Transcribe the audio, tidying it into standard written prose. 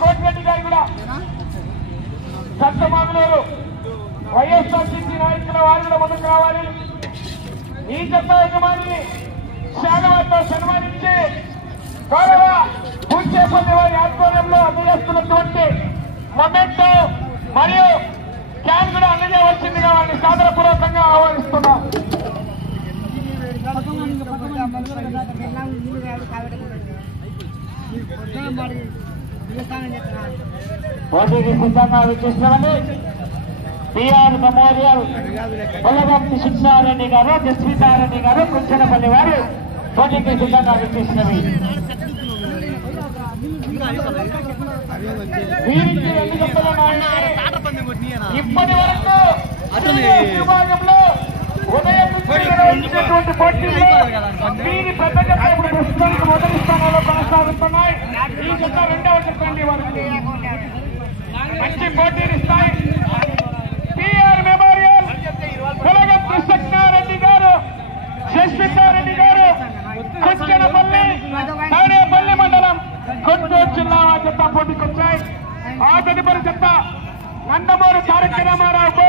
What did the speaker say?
కోటిరెడ్డి గారు కూడా సంతమాగులూరు వైఎస్ఆర్సీపీ నాయకుల వారు కూడా ముందుకు రావాలి. ఈ జత యజమాని శాలువాతో సన్మానించి గౌరవ పూచేపల్లి వారి ఆధ్వర్యంలో అందజేస్తున్నటువంటి మొమెంటో మరియు క్యాన్ కూడా అందజేయవలసిందిగా వారిని సాదరపూర్వకంగా ఆహ్వానిస్తున్నాం. పోటీకి సిద్ధంగా విచ్చేసినవని బిఆర్ మెమోరియల్ పొలగంటి శిక్షారెడ్డి గారు, జస్మితారెడ్డి గారు, కుంచనపల్లి వారు పోటీకి సిద్ధంగా విచ్చేసినవి. వీరికి 2 గంటల ఇప్పటి వరకు విభాగంలో ఉదయం నుంచి పోటీల్లో వీరి పెద్ద జత ఇప్పుడు ప్రస్తుతానికి మొదటి స్థానంలో కొనసాగుతున్నాయి. ఈ జత 2వ జత అండి. వారికి మంచి పోటీని స్థాయి పిఆర్ మెమోరియల్ పొలగంటి శిక్షారెడ్డి గారు, జస్మితారెడ్డి గారు, కుంచనపల్లి తాడేపల్లి మండలం గుంటూరు జిల్లా జత పోటీకి వచ్చాయి. ఆ తదుపరి జత నందమూరి తారక రామారావు